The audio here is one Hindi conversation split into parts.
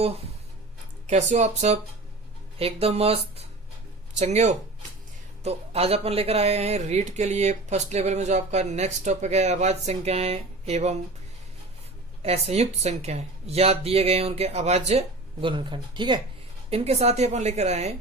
दोस्तों, कैसे हो आप सब? एकदम मस्त चंगे हो? तो आज अपन लेकर आए हैं रीड के लिए फर्स्ट लेवल में जो आपका नेक्स्ट टॉपिक है आवाज संख्याएं एवं असंयुक्त संख्याएं। याद दिए गए हैं उनके अभाज्य गुणनखंड। ठीक है, इनके साथ ही अपन लेकर आए हैं।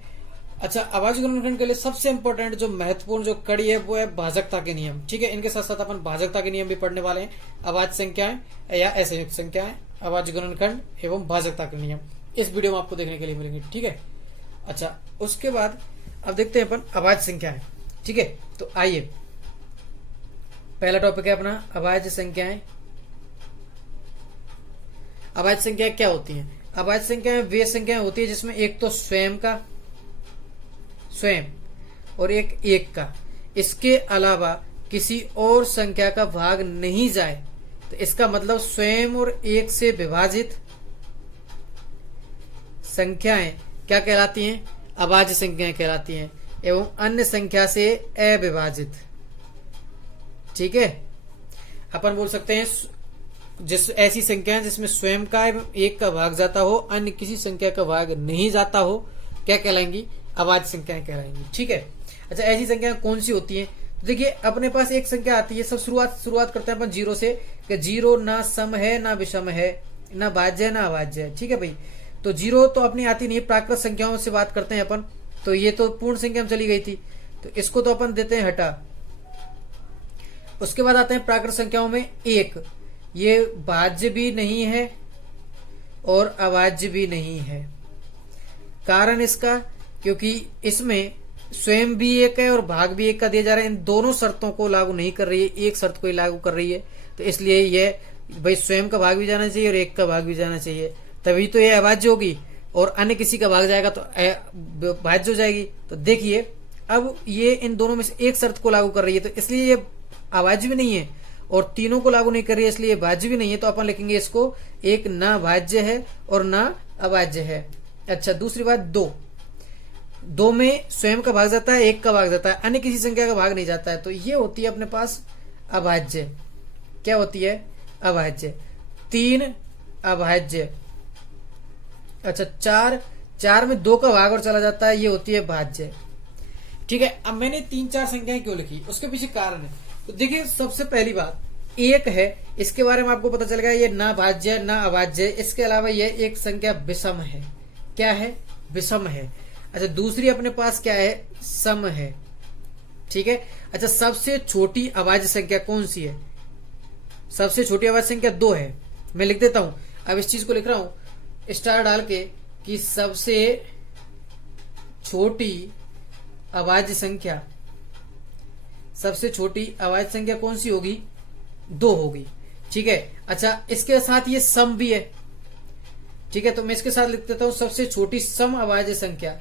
अच्छा, आवाज गुणनखंड के लिए सबसे इंपॉर्टेंट जो महत्वपूर्ण जो कड़ी है वो है भाजकता के नियम। ठीक है, इनके साथ साथ अपन भाजकता के नियम भी पढ़ने वाले हैं। आवाज संख्याएं या असंयुक्त संख्याएं, आवाज गुणनखंड एवं भाजकता के नियम इस वीडियो में आपको देखने के लिए मिलेंगे। ठीक है, अच्छा उसके बाद अब देखते हैं अपन आवाज संख्याएं। ठीक है, तो आइए, पहला टॉपिक है अपना आवाज संख्याएं। आवाज संख्याएं क्या होती हैं? आवाज संख्याएं वे संख्याएं होती है जिसमें एक तो स्वयं और एक का, इसके अलावा किसी और संख्या का भाग नहीं जाए। तो इसका मतलब स्वयं और एक से विभाजित संख्याएं क्या कहलाती हैं? अभाज्य संख्याएं कहलाती हैं, एवं अन्य संख्या से अविभाजित। ठीक है, अपन बोल सकते हैं जिस ऐसी संख्याएं जिसमें स्वयं का एवं एक का भाग जाता हो, अन्य किसी संख्या का भाग नहीं जाता हो, क्या कहलाएंगी? अभाज्य संख्याएं कहलाएंगी। ठीक है, अच्छा ऐसी संख्याएं कौन सी होती हैं? तो देखिए, अपने पास एक संख्या आती है, सब शुरुआत करते हैं अपन जीरो से, कि जीरो ना सम है ना विषम है, ना भाज्य है ना अभाज्य है। ठीक है भाई, तो जीरो तो अपनी आती नहीं, प्राकृत संख्याओं से बात करते हैं अपन। तो ये तो पूर्ण संख्या में चली गई थी, तो इसको तो अपन देते हैं हटा। उसके बाद आते हैं प्राकृत संख्याओं में एक, ये भाज्य भी नहीं है और अभाज्य भी नहीं है। कारण इसका, क्योंकि इसमें स्वयं भी एक है और भाग भी एक का दिया जा रहा है। इन दोनों शर्तों को लागू नहीं कर रही है, एक शर्त को ही लागू कर रही है। तो इसलिए ये भाई स्वयं का भाग भी जाना चाहिए और एक का भाग भी जाना चाहिए, तभी तो ये अभाज्य होगी। और अन्य किसी का भाग जाएगा तो भाज्य हो जाएगी। तो देखिए, अब ये इन दोनों में से एक शर्त को लागू कर रही है, तो इसलिए ये अभाज्य भी नहीं है, और तीनों को लागू नहीं कर रही है, इसलिए भाज्य भी नहीं है। तो अपन लिखेंगे इसको एक ना भाज्य है और ना अभाज्य है। अच्छा, दूसरी बात, दो में स्वयं का भाग जाता है, एक का भाग जाता है, अन्य किसी संख्या का भाग नहीं जाता है। तो ये होती है अपने पास अभाज्य। क्या होती है? अभाज्य। तीन अभाज्य। अच्छा, चार में दो का भाग और चला जाता है, ये होती है भाज्य। ठीक है, अब मैंने 3-4 संख्याएं क्यों लिखी, उसके पीछे कारण है। तो देखिए, सबसे पहली बात एक है, इसके बारे में आपको पता चल गया ये ना भाज्य ना अभाज्य। इसके अलावा ये एक संख्या विषम है। क्या है? विषम है। अच्छा, दूसरी अपने पास क्या है? सम है। ठीक है, अच्छा सबसे छोटी अभाज्य संख्या कौन सी है? सबसे छोटी अभाज्य संख्या 2 है। मैं लिख देता हूं, अब इस चीज को लिख रहा हूं स्टार डाल के, कि सबसे छोटी अभाज्य संख्या, सबसे छोटी अभाज्य संख्या कौन सी होगी? 2 होगी। ठीक है, अच्छा इसके साथ ये सम भी है। ठीक है, तो मैं इसके साथ लिख देता हूं सबसे छोटी सम अभाज्य संख्या।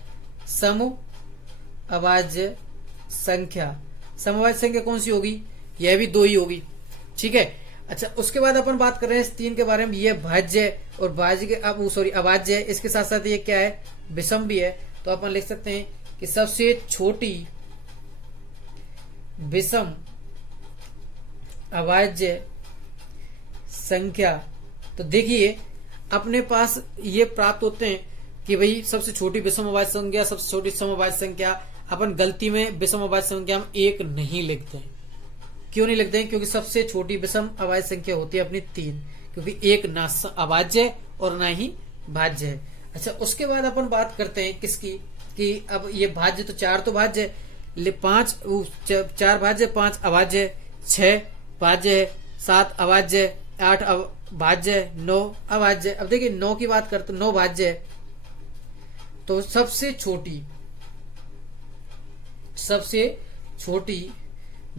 सम अभाज्य संख्या, समअभाज्य संख्या कौन सी होगी? यह भी 2 ही होगी। ठीक है, अच्छा उसके बाद अपन बात कर रहे हैं इस 3 के बारे में। ये भाज्य और भाज्य के अभाज्य है, इसके साथ साथ ये क्या है? विषम भी है। तो अपन लिख सकते हैं कि सबसे छोटी विषम अभाज्य संख्या। तो देखिए, अपने पास ये प्राप्त होते हैं कि भाई सबसे छोटी विषम अभाज्य संख्या, सबसे छोटी समअभाज्य संख्या। अपन गलती में विषम अभाज्य संख्या हम 1 नहीं लिखते हैं। क्यों नहीं लिखते हैं? क्योंकि सबसे छोटी विषम अभाज्य संख्या होती है अपनी 3, क्योंकि एक ना अभाज्य और ना ही भाज्य है। अच्छा, उसके बाद अपन बात करते हैं किसकी, कि अब ये भाज्य तो 4 तो भाज्य, 4 भाज्य, 5 अभाज्य, 6 भाज्य, 7 अभाज्य, 8 भाज्य, 9 अभाज्य। अब देखिए 9 की बात करते, 9 भाज्य है। तो सबसे छोटी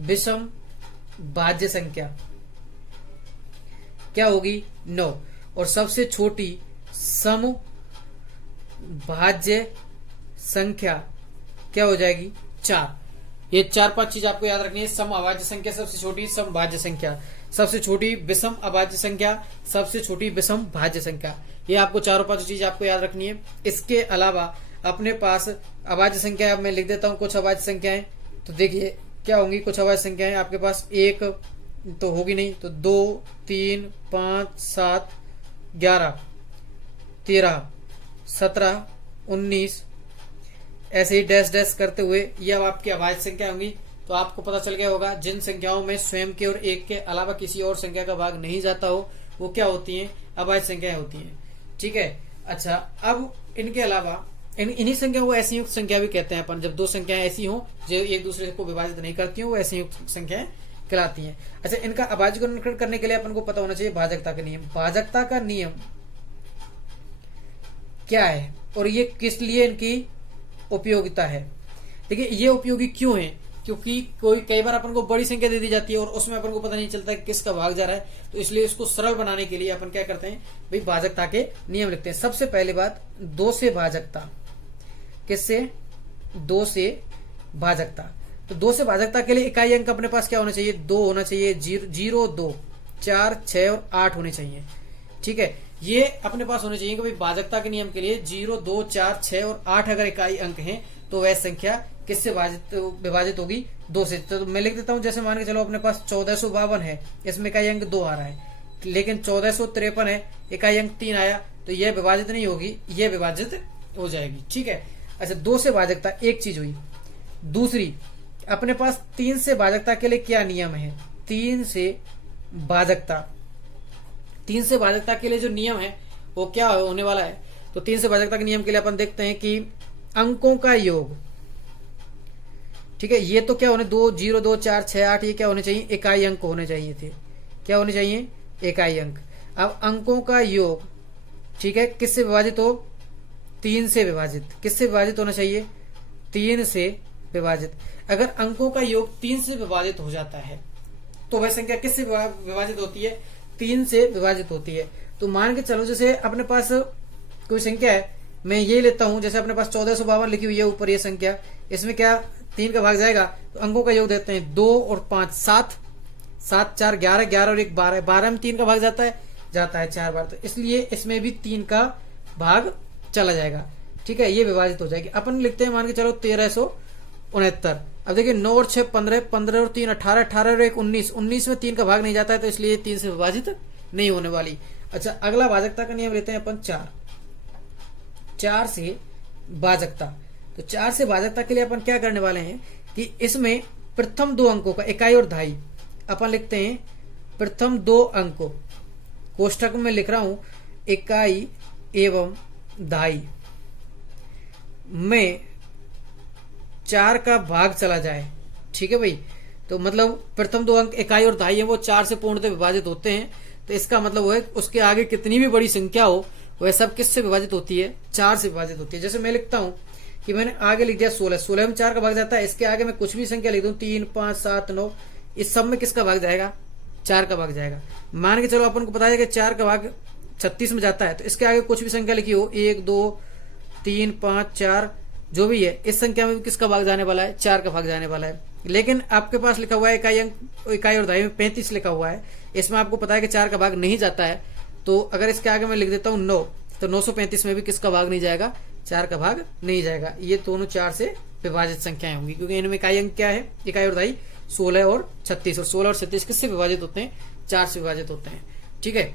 विषम भाज्य संख्या क्या होगी? 9। और सबसे छोटी सम भाज्य संख्या क्या हो जाएगी? 4। ये 4-5 चीज आपको याद रखनी है। सम अभाज्य संख्या, सबसे छोटी सम भाज्य संख्या, सबसे छोटी विषम अभाज्य संख्या, सबसे छोटी विषम भाज्य संख्या। ये आपको 4-5 चीज आपको याद रखनी है। इसके अलावा अपने पास अभाज्य संख्या मैं लिख देता हूं, कुछ अभाज्य संख्याएं। तो देखिए क्या होंगी कुछ अभाज्य संख्याएं आपके पास? 1 तो होगी नहीं, तो 2, 3, 5, 7, 11। 13, 17, 19 ऐसे ही डैश डैश करते हुए ये अब आपकी अभाज्य संख्या होंगी। तो आपको पता चल गया होगा जिन संख्याओं में स्वयं के और एक के अलावा किसी और संख्या का भाग नहीं जाता हो वो क्या होती हैं, अभाज्य संख्याएं होती हैं। ठीक है। अच्छा, अब इनके अलावा इन्हीं संख्याओं को ऐसी युक्त संख्या भी कहते हैं अपन, जब दो संख्याएं ऐसी हों जो एक दूसरे को विभाजित नहीं करती हो वो ऐसी युक्त संख्याएं कहलाती हैं। अच्छा, इनका अभाज्यकरण करने के लिए अपन को पता होना चाहिए भाजकता का नियम। भाजकता का नियम क्या है और ये किस लिए इनकी उपयोगिता है। देखिए, ये उपयोगी क्यों है, क्योंकि कई बार अपन को बड़ी संख्या दे दी जाती है और उसमें अपन को पता नहीं चलता कि किसका भाग जा रहा है, तो इसलिए इसको सरल बनाने के लिए अपन क्या करते हैं भाई, भाजकता के नियम लिखते हैं। सबसे पहली बात, 2 से भाजकता। किससे? 2 से भाजकता। तो 2 से भाजकता के लिए इकाई अंक अपने पास क्या होना चाहिए, 2 होना चाहिए। 0, 2, 4, 6 और 8 होने चाहिए। ठीक है, ये अपने पास होने चाहिए कि भाई भाजकता के नियम के लिए 0, 2, 4, 6 और 8 अगर इकाई अंक हैं तो वह संख्या किससे विभाजित होगी, 2 से। तो मैं लिख देता हूं, जैसे मान के चलो अपने पास 1452 है, इसमें इकाई अंक 2 आ रहा है, लेकिन 1453 है, इकाई अंक 3 आया, तो यह विभाजित नहीं होगी, यह विभाजित हो जाएगी। ठीक है। अच्छा, 2 से भाजकता एक चीज हुई। दूसरी, अपने पास 3 से भाजकता के लिए क्या नियम है, 3 से भाजकता। 3 से भाजकता के लिए जो नियम है वो क्या होने वाला है, तो 3 से भाजकता के नियम के लिए अपन देखते हैं कि अंकों का योग। ठीक है, ये तो क्या होने, 2, 0, 2, 4, 6, 8 ये क्या होने चाहिए, इकाई अंक होने चाहिए थे। क्या होने चाहिए, इकाई अंक। अब अंकों का योग, ठीक है, किससे विभाजित हो, 3 से विभाजित। किससे विभाजित होना चाहिए, 3 से विभाजित। अगर अंकों का योग 3 से विभाजित हो जाता है तो वह संख्या किससे विभाजित होती है, 3 से विभाजित होती है। तो मान के चलो, जैसे अपने पास कोई संख्या है, मैं ये लेता हूं, जैसे अपने पास 1452 लिखी हुई है ऊपर ये संख्या, इसमें क्या 3 का भाग जाएगा, तो अंकों का योग देते हैं 2 और 5, 7, 7, 4, 11, 11 और 1, 12, 12 में 3 का भाग जाता है 4 बार, तो इसलिए इसमें भी 3 का भाग चला जाएगा। ठीक है, ये विभाजित हो जाएगी। अपन लिखते हैं मान के चलो 1369। अब देखिए 9 और 6 15, 15 और 3 18, 18 और 1 19, 19 में 3 का भाग नहीं जाता है, तो इसलिए 3 से विभाजित नहीं होने वाली। अच्छा, अगला भाजकता का नियम लेते हैं अपन 4 से भाजकता। तो 4 से भाजकता के लिए अपन क्या करने वाले हैं कि इसमें प्रथम 2 अंकों का, इकाई और दहाई, अपन लिखते हैं प्रथम 2 अंकों, कोष्ठक में लिख रहा हूं इकाई एवं दहाई में 4 का भाग चला जाए। ठीक है भाई, तो मतलब प्रथम 2 अंक इकाई और दहाई है वो 4 से पूर्णतः विभाजित होते हैं, तो इसका मतलब वो है उसके आगे कितनी भी बड़ी संख्या हो वह सब किससे विभाजित होती है, 4 से विभाजित होती है। जैसे मैं लिखता हूं कि मैंने आगे लिख दिया 16, 16 में 4 का भाग जाता है, इसके आगे मैं कुछ भी संख्या लिख दूं 3, 5, 7, 9, इस सब में किसका भाग जाएगा, 4 का भाग जाएगा। मान के चलो अपन को पता है कि 4 का भाग 36 में जाता है, तो इसके आगे कुछ भी संख्या लिखी हो 1, 2, 3, 5, 4 जो भी है, इस संख्या में भी किसका भाग जाने वाला है, 4 का भाग जाने वाला है। लेकिन आपके पास लिखा हुआ है इकाई और दहाई में 35 लिखा हुआ है, इसमें आपको पता है कि 4 का भाग नहीं जाता है, तो अगर इसके आगे मैं लिख देता हूं 9, तो 935 में भी किसका भाग नहीं जाएगा, 4 का भाग नहीं जाएगा। ये दोनों 4 से विभाजित संख्याएं होंगी, क्योंकि इनमें इकाई अंक क्या है, इकाई और दहाई 16 और 36, और 16 और 36 किससे विभाजित होते हैं, 4 से विभाजित होते हैं। ठीक है,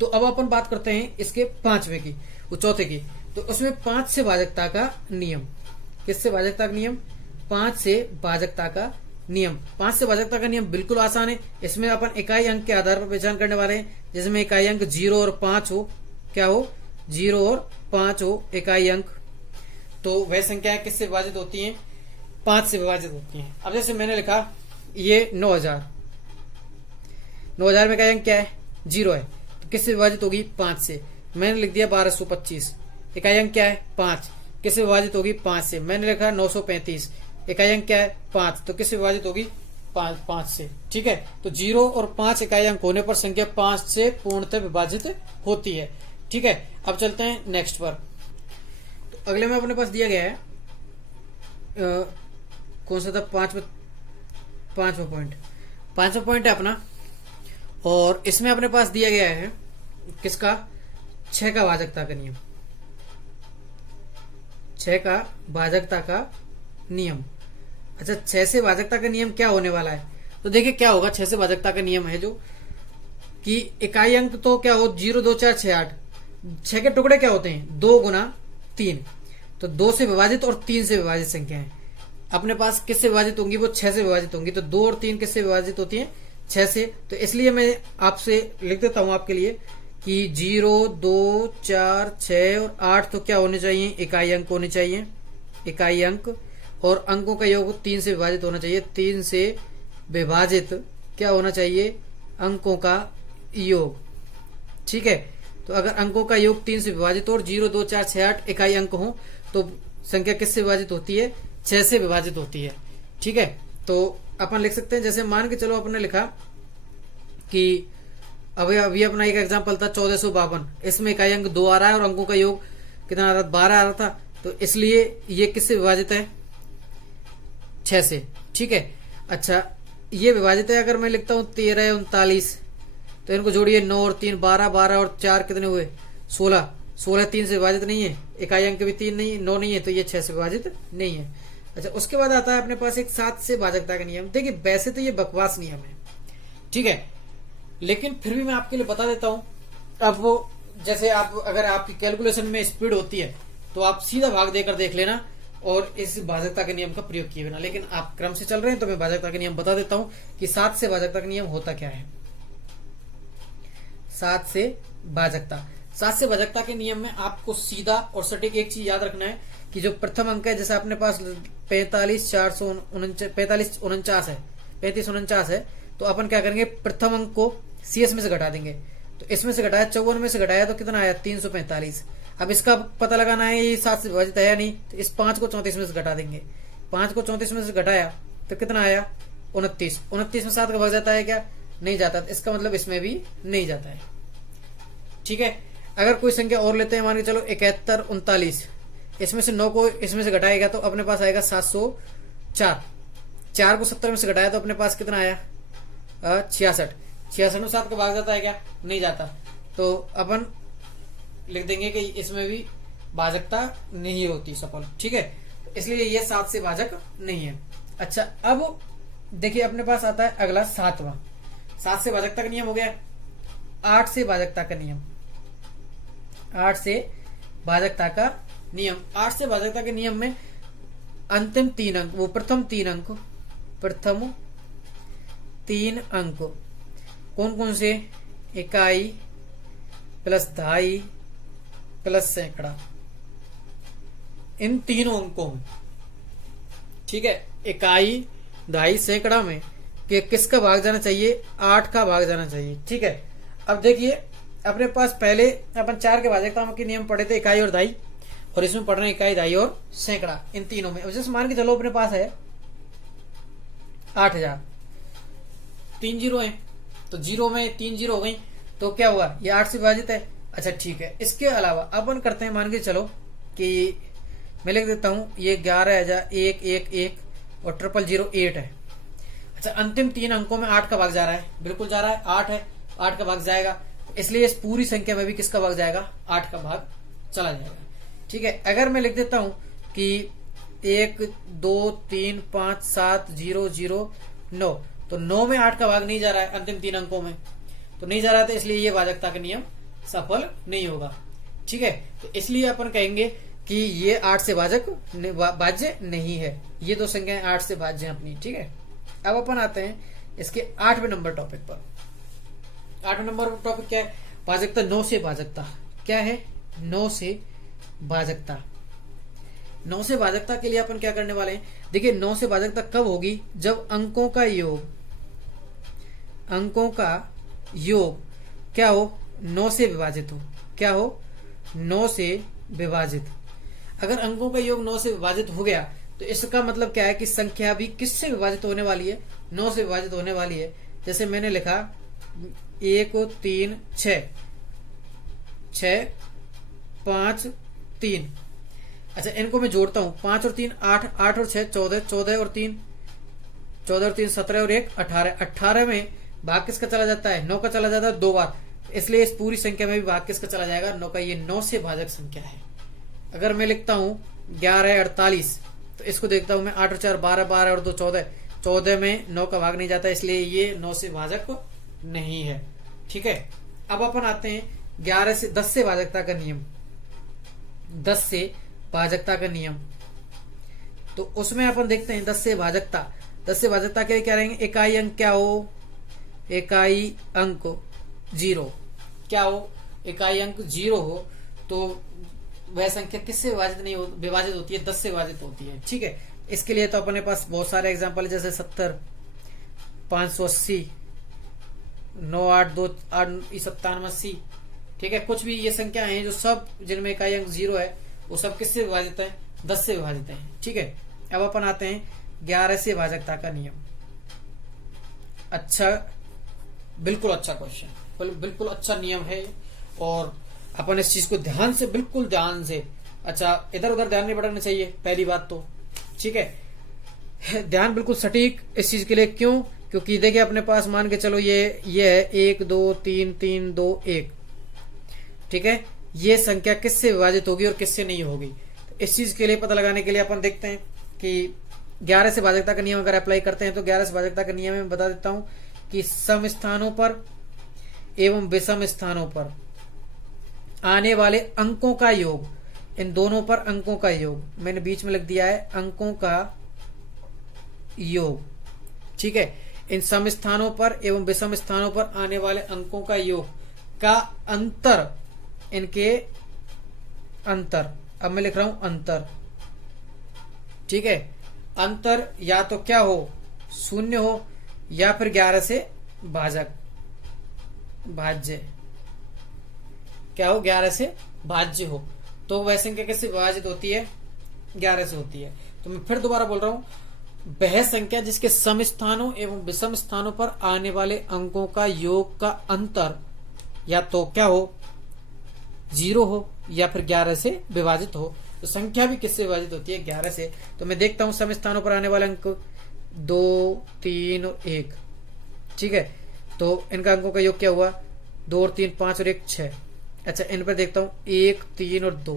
तो अब अपन बात करते हैं इसके 5वें की, वो चौथे की। तो उसमें 5 से भाजकता का नियम, किससे भाजकता का नियम, 5 से भाजकता का नियम। 5 से भाजकता का नियम बिल्कुल आसान है, इसमें अपन इकाई अंक के आधार पर पहचान करने वाले हैं, जिसमें इकाई अंक 0 और 5 हो, क्या हो, 0 और 5 हो इकाई अंक, तो वह संख्याएं किससे विभाजित होती हैं, 5 से विभाजित होती हैं। अब जैसे मैंने लिखा ये 9000, 9000 में इकाई अंक क्या है, 0 है, तो किससे विभाजित होगी, 5 से। मैंने लिख दिया 1225, इकाई अंक क्या है, 5, किससे विभाजित होगी, 5 से। मैंने लिखा 935, इकाई अंक क्या है, 5, तो किससे विभाजित होगी, 5 से। ठीक है, तो 0 और 5 इकाई अंक होने पर संख्या 5 से पूर्णतः विभाजित होती है। ठीक है, अब चलते हैं नेक्स्ट पर। तो अगले में अपने पास दिया गया है कौन सा था, 5वां पॉइंट है अपना, और इसमें अपने पास दिया गया है किसका, 6 का भाजकता का नियम, 6 का भाजकता का नियम। अच्छा, 6 से भाजकता का नियम क्या होने वाला है, तो देखिए क्या होगा। 6 से भाजकता का नियम है जो कि इकाई अंक तो क्या हो, 0, 2, 4, 6, 8, 6 के टुकड़े क्या होते हैं, 2 गुना 3, तो 2 से विभाजित और 3 से विभाजित संख्या है। अपने पास किससे विभाजित होंगी, वो 6 से विभाजित होंगी। तो 2 और 3 किससे विभाजित होती है, 6 से। तो इसलिए मैं आपसे लिख देता हूं आपके लिए कि 0, 2, 4, 6 और 8 तो क्या होने चाहिए, इकाई अंक होने चाहिए, इकाई अंक। और अंकों का योग 3 से विभाजित होना चाहिए, 3 से विभाजित क्या होना चाहिए, अंकों का योग। ठीक है, तो अगर अंकों का योग 3 से विभाजित और 0, 2, 4, 6, 8 इकाई अंक हो तो संख्या किससे विभाजित होती है, 6 से विभाजित होती है। ठीक है, तो अपन लिख सकते हैं, जैसे मान के चलो अपने लिखा कि अभी अपना एक एग्जाम्पल था 1452, इसमें इकाई अंक 2 आ रहा है और अंकों का योग कितना आ रहा था, 12 आ रहा था। तो इसलिए ये किससे विभाजित है, 6 से। ठीक है, अच्छा ये विभाजित है, अगर मैं लिखता हूं 13, 39, तो इनको जोड़िए, 9 और 3 12, 12 और 4 कितने हुए, 16, 16 3 से विभाजित नहीं है, इकाई अंक भी 3 नहीं, 9 नहीं है, तो ये 6 से विभाजित नहीं है। अच्छा उसके बाद आता है अपने पास एक 7 से भाजकता का नियम। देखिए वैसे तो ये बकवास नियम है, ठीक है, लेकिन फिर भी मैं आपके लिए बता देता हूं। अब वो जैसे आप अगर आपकी कैलकुलेशन में स्पीड होती है तो आप सीधा भाग देकर देख लेना और इस भाजकता के नियम का प्रयोग किए बिना, लेकिन आप क्रम से चल रहे हैं तो मैं भाजकता के नियम बता देता हूं कि 7 से भाजकता का नियम होता क्या है। 7 से भाजकता के नियम में आपको सीधा और सटीक एक चीज याद रखना है कि जो प्रथम अंक है, जैसे अपने पास 3549 है, तो अपन क्या करेंगे, प्रथम अंक को सीएस में से घटा देंगे। तो इसमें से घटाया, 54 में से घटाया तो कितना आया, 345। अब इसका पता लगाना है ये 7 से विभाजित है या नहीं, तो इस 5 को 34 में से घटा देंगे। 5 को 34 में से घटाया तो कितना आया, 29। 29 में 7 का भाग जाता है क्या, नहीं जाता, तो इसका मतलब इसमें भी नहीं जाता है। ठीक है, अगर कोई संख्या और लेते हैं, मान के चलो 71, 39, इसमें से 9 को इसमें से घटाएगा तो अपने पास आएगा 704। 4 को 70 में से घटाया तो अपने पास कितना आया, 66। 66 में 7 का भाग जाता है क्या, नहीं जाता, तो अपन लिख देंगे कि इसमें भी भाजकता नहीं होती सफल। ठीक है, इसलिए ये 7 से भाजक नहीं है। अच्छा अब देखिए अपने पास आता है अगला 7वां। 7 से भाजकता का नियम हो गया। 8 से भाजकता का नियम, 8 से भाजकता का नियम। 8 से भाजकता के नियम में अंतिम 3 अंक, वो प्रथम 3 अंक कौन कौन से, इकाई प्लस दहाई प्लस सैकड़ा, इन तीनों अंकों में, ठीक है, इकाई दहाई सैकड़ा में कि किसका भाग जाना चाहिए, 8 का भाग जाना चाहिए। ठीक है, अब देखिए अपने पास पहले अपन 4 के भाजकता के नियम पढ़े थे, इकाई और दहाई, और इसमें पढ़ रहे हैं इकाई दहाई और सैकड़ा, इन तीनों में। जैसे मान के चलो अपने पास है 8000, 3 जीरो है, तो जीरो में 3 जीरो हो गई, तो क्या हुआ, ये 8 से विभाजित है। अच्छा ठीक है, इसके अलावा अपन करते हैं, मान के चलो कि मैं लिख देता हूं ये 11,111 और 0008 है। अच्छा अंतिम 3 अंकों में 8 का भाग जा रहा है, बिल्कुल जा रहा है, 8 है, 8 का भाग जाएगा, इसलिए इस पूरी संख्या में भी किसका भाग जाएगा, 8 का भाग चला जाएगा। ठीक है, अगर मैं लिख देता हूं कि 1, 2, 3, 5, 7, 0, 0, 9, तो 9 में 8 का भाग नहीं जा रहा है, अंतिम 3 अंकों में तो नहीं जा रहा था, इसलिए ये भाजकता का नियम सफल नहीं होगा। ठीक है, तो इसलिए अपन कहेंगे कि ये 8 से भाज्य नहीं है, ये दो संख्याएं 8 से भाज्य हैं अपनी। ठीक है, अब अपन आते हैं इसके 8वें नंबर टॉपिक पर। 8वें नंबर टॉपिक क्या है, भाजकता 9 से भाजकता। क्या है, 9 से भाजकता। 9 से भाजकता के लिए अपन क्या करने वाले हैं, देखिए 9 से भाजकता कब होगी, जब अंकों का योग क्या हो, 9 से विभाजित हो। क्या हो, 9 से विभाजित। अगर अंकों का योग 9 से विभाजित हो गया तो इसका मतलब क्या है कि संख्या भी किससे विभाजित होने वाली है, 9 से विभाजित होने वाली है। जैसे मैंने लिखा 1, 3, 6, 5, 3। अच्छा इनको मैं जोड़ता हूं, 5 और 3 8, 8 और 6 14, 14 और 3 17 और 1 18। 18 में भाग किसका चला जाता है, 9 का चला जाता है 2 बार, इसलिए इस पूरी संख्या में भी भाग किसका चला जाएगा, 9 का। ये 9 से भाजक संख्या है। अगर मैं लिखता हूं 11, 48, तो इसको देखता हूं मैं 8 और 4 12, 12 और 2 14, 14 में 9 का भाग नहीं जाता, इसलिए ये 9 से भाजक नहीं है। ठीक है, अब अपन आते हैं 10 से भाजकता का नियम, 10 से भाजकता का नियम, तो उसमें अपन देखते हैं 10 से भाजकता। 10 से भाजकता के लिए क्या रहेंगे, इकाई अंक क्या हो, इकाई अंक 0 क्या हो, इकाई अंक 0 हो तो वह संख्या किससे विभाजित होती है, 10 से विभाजित होती है। ठीक है, इसके लिए तो अपने पास बहुत सारे एग्जांपल है, जैसे 70, 580, 9, 8, 2, 8, 97, 80। ठीक है, कुछ भी ये संख्या है जो सब जिनमें इकाई अंक 0 है, वो सब किससे विभाजित है, 10 से विभाजित है। ठीक है, अब अपन आते हैं 11 से भाजकता का नियम। अच्छा, बिल्कुल अच्छा क्वेश्चन, बिल्कुल अच्छा नियम है, और अपन इस चीज को ध्यान से, बिल्कुल ध्यान से, अच्छा इधर उधर ध्यान नहीं भटकना चाहिए पहली बात तो। ठीक है, ध्यान बिल्कुल सटीक इस चीज के लिए, क्यों, क्योंकि देखिए अपने पास मान के चलो ये है 1 2 3 3 2 1। ठीक है, ये संख्या किससे विभाजित होगी और किससे नहीं होगी, तो इस चीज के लिए पता लगाने के लिए अपन देखते हैं कि 11 से भाजकता का नियम अगर अप्लाई करते हैं तो 11 से भाजकता का नियम में बता देता हूं कि सम स्थानों पर एवं विषम स्थानों पर आने वाले अंकों का योग, इन दोनों पर अंकों का योग, मैंने बीच में लिख दिया है अंकों का योग। ठीक है, इन सम स्थानों पर एवं विषम स्थानों पर आने वाले अंकों का योग का अंतर, इनके अंतर, अब मैं लिख रहा हूं अंतर। ठीक है, अंतर या तो क्या हो, 0 हो, या फिर 11 से भाज्य क्या हो, 11 से भाज्य हो, तो वह संख्या किससे विभाजित होती है, 11 से होती है। तो मैं फिर दोबारा बोल रहा हूं, वह संख्या जिसके सम स्थानों एवं विषम स्थानों पर आने वाले अंकों का योग का अंतर या तो क्या हो, 0 हो, या फिर 11 से विभाजित हो, तो संख्या भी किससे विभाजित होती है, 11 से। तो मैं देखता हूं सम स्थानों पर आने वाले अंक 2, 3 और 1। ठीक है, तो इनका अंकों का योग क्या हुआ, 2 और 3 5 और 1 6। अच्छा, इन पर देखता हूं 1, 3 और 2,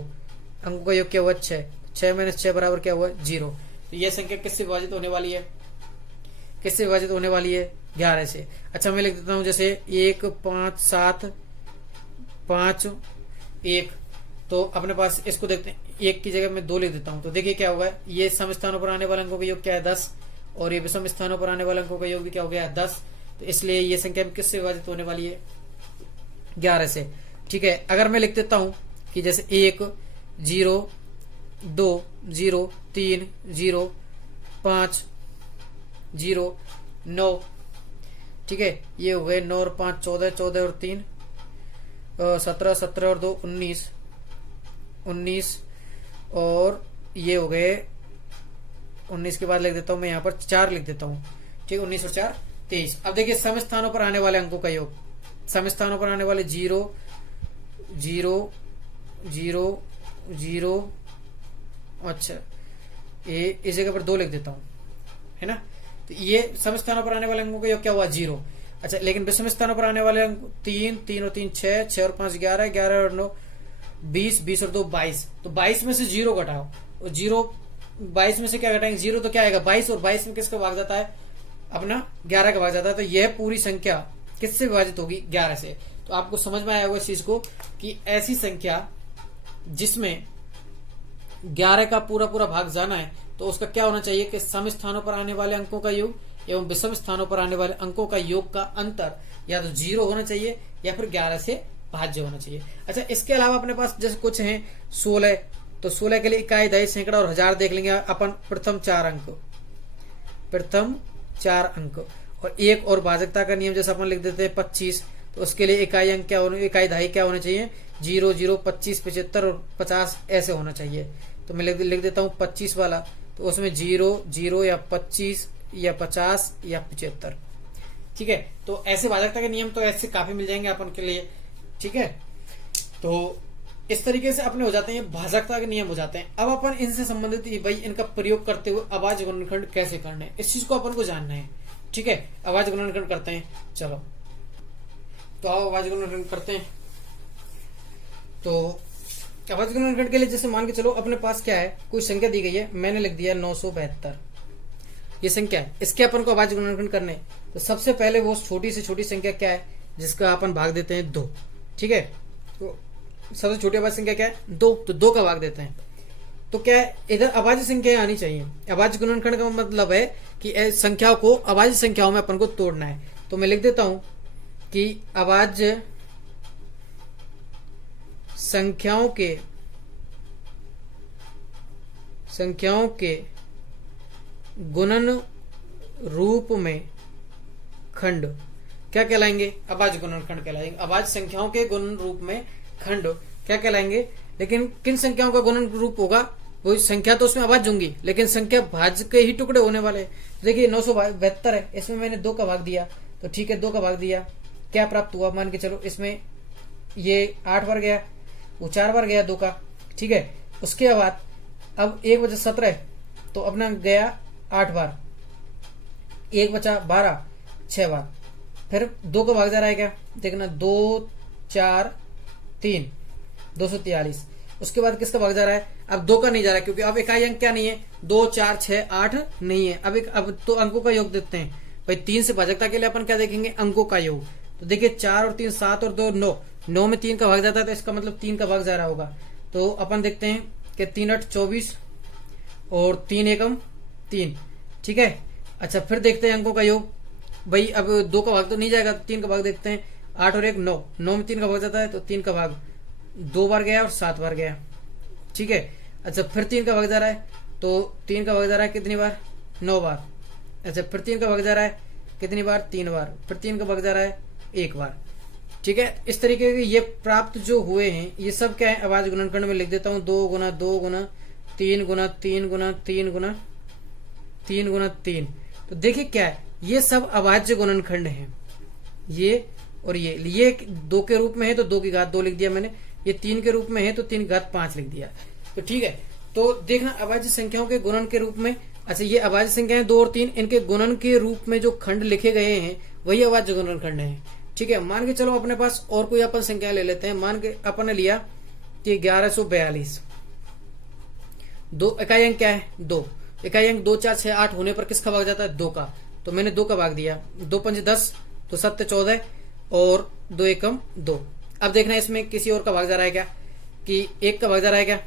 अंकों का योग क्या हुआ 6, 6 - 6 बराबर क्या हुआ 0। तो यह संख्या किससे विभाजित होने वाली है, किससे विभाजित होने वाली है, 11 से। अच्छा, मैं लिख देता हूं जैसे 1 5 7 5 1, तो अपने पास इसको देखते हैं, 1 की जगह मैं 2 लिख देता हूं, तो देखिए क्या होगा, ये सम स्थानों पर आने वाले अंकों का योग क्या है 10, और ये विषम स्थानों पर आने वाले अंकों का योग भी क्या हो गया 10। तो इसलिए ये संख्या किससे विभाजित होने वाली है, 11 से। ठीक है, अगर मैं लिख देता हूं कि जैसे 1 0 2 0 3 0 5 0 9। ठीक है, ये हो गए 9 और 5 14, 14 और 3 17, 17 और 2 19, 19 और ये हो गए 19 के बाद लिख देता हूं मैं यहाँ पर 4 लिख देता हूं। ठीक, 19 और 4 23। अब देखिए सम स्थानों पर आने वाले अंकों का योग, सम स्थानों पर आने वाले 0 0 0 0। अच्छा, ये इस जगह पर 2 लिख देता हूं, है ना। तो ये सम स्थानों पर आने वाले अंकों का योग क्या हुआ 0। अच्छा, लेकिन विषम स्थानों पर आने वाले अंक 3 3 और 3 6, 6 और 5 11, 11 और 9 20, 20 और 2 22। तो 22 में से 0 घटाओ, और 0 22 में से क्या घटाएंगे 0, तो क्या आएगा 22, और 22 में किसका भाग जाता है, अपना 11 का भाग जाता है। तो यह पूरी संख्या किससे विभाजित होगी, 11 से। तो आपको समझ में आया होगा इस चीज को कि ऐसी संख्या जिसमें 11 का पूरा पूरा भाग जाना है, तो उसका क्या होना चाहिए कि सम स्थानों पर आने वाले अंकों का योग एवं विषम स्थानों पर आने वाले अंकों का योग का अंतर या तो 0 होना चाहिए या फिर 11 से भाज्य होना चाहिए। अच्छा, इसके अलावा अपने पास जैसे कुछ हैं 16, तो 16 के लिए इकाई, दशमलव, सैकड़ा और हजार देख लेंगे अपन। प्रथम 4 अंक और एक और भाजकता का नियम जैसे अपन लिख देते हैं 25, तो उसके लिए इकाई अंक क्या होने, इकाई दहाई क्या होना चाहिए 0 0 25 75 और 50 ऐसे होना चाहिए। तो मैं लिख देता हूँ 25 वाला, तो उसमें 0 0 या 25 या 50 या 75। ठीक है, तो ऐसे भाजकता के नियम तो ऐसे काफी मिल जाएंगे अपन के लिए। ठीक है, तो इस तरीके से अपने हो जाते हैं भाजकता के नियम हो जाते हैं। अब अपन इनसे संबंधित भाई इनका प्रयोग करते हुए आवाज गुणनखंड कैसे करना है, इस चीज को अपन को जानना है। ठीक है, आवाज गुणनखंड करते हैं, चलो तो आओ आवाज गुणनखंड करते हैं। तो आवाज गुणनखंड के लिए जैसे मान के चलो अपने पास क्या है, कोई संख्या दी गई है, मैंने लिख दिया 972, ये संख्या है, इसके अपन को आवाज गुणनखंड करने। तो सबसे पहले वो छोटी से छोटी संख्या क्या है जिसका अपन भाग देते हैं 2। ठीक है, तो सबसे छोटी अभाज्य संख्या क्या है 2, तो 2 का भाग देते हैं। तो क्या है इधर अभाज्य संख्या आनी चाहिए। अभाज्य गुणनखंड का मतलब है कि संख्याओं को अभाज्य संख्याओं में अपन को तोड़ना है। तो मैं लिख देता हूं कि अभाज्य संख्याओं के गुणन रूप में खंड क्या कहलाएंगे? अभाज्य गुणनखंड कहलाएंगे। अभाज्य संख्याओं के गुणन रूप में खंड क्या कहलाएंगे? लेकिन किन संख्याओं का गुणन रूप होगा? वो संख्या तो उसमें अभाज्य होंगी, लेकिन संख्या भाज्य के ही टुकड़े होने वाले। देखिए 972 है, इसमें मैंने 2 का भाग दिया, तो ठीक है 2 का भाग दिया, क्या प्राप्त हुआ? मान के चलो इसमें ये 8 बार गया, वो 4 बार गया 2 का, ठीक है। उसके बाद अब 1 बचा 17, तो अपना गया 8 बार, 1 बचा 12, 6 बार। फिर 2 का भाग जा रहा है क्या? देखना 2 4 3 243। उसके बाद किसका भाग जा रहा है? अब 2 का नहीं जा रहा है, क्योंकि अब इकाई अंक क्या नहीं है, 2 4 6 8 नहीं है। अब तो अंकों का योग देखते हैं भाई। 3 से भाजकता के लिए अपन क्या देखेंगे? अंकों का योग। तो देखिए 4 और 3 7 और 2 9, 9 में 3 का भाग जाता है, तो इसका मतलब 3 का भाग जा रहा होगा। तो अपन देखते हैं कि 3 8 24 और 3 एकम 3, ठीक है। अच्छा फिर देखते हैं अंकों का योग भाई। अब 2 का भाग तो नहीं जाएगा, 3 का भाग देखते हैं। 8 और 1 9, 9 में 3 का भाग जाता है, तो 3 का भाग 2 बार गया और 7 बार गया, ठीक है। अच्छा फिर 3 का भाग जा रहा है, तो 3 का भाग जा रहा है कितनी बार? 9 बार। अच्छा फिर 3 का भाग जा रहा है कितनी बार? 3 बार। फिर 3 का भाग जा रहा है 1 बार, ठीक है। इस तरीके के ये प्राप्त जो हुए हैं ये सब क्या है? अभाज्य गुणनखंड में लिख देता हूं। 2 गुना 2 गुना 3 गुना 3 गुना 3 गुना 3 गुना 3। तो देखिए क्या है, ये सब अभाज्य गुणनखंड है। ये और ये 2 के रूप में है तो 2 की घात 2 लिख दिया मैंने। ये 3 के रूप में है तो 3 की घात 5 लिख दिया। तो ठीक है, तो देखना अभाज्य संख्याओं के गुणन के रूप में। अच्छा ये अभाज्य संख्याएं 2 और 3, इनके गुणन के रूप में जो खंड लिखे गए हैं वही अभाज्य गुणनखंड है, ठीक है। मान के चलो अपने पास और कोई अपन संख्या ले लेते हैं। मान के अपन ने लिया कि 1142। 2 इकाई अंक क्या है? 2 इकाई अंक 2 4 6 8 होने पर किसका भाग जाता है? 2 का। तो मैंने 2 का भाग दिया। 2 5 10, तो 7 14 और 2 एकम 2। अब देखना इसमें किसी और का भाग जा रहा है क्या? कि 1 का भाग जा रहा है क्या?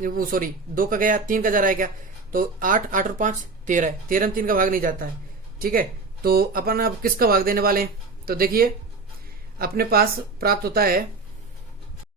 वो सॉरी 2 का गया, 3 का जा रहा है क्या? तो 8 8 और 5 13, 13 में 3 का भाग नहीं जाता है, ठीक है। तो अपन अब किसका भाग देने वाले हैं? तो देखिए अपने पास प्राप्त होता है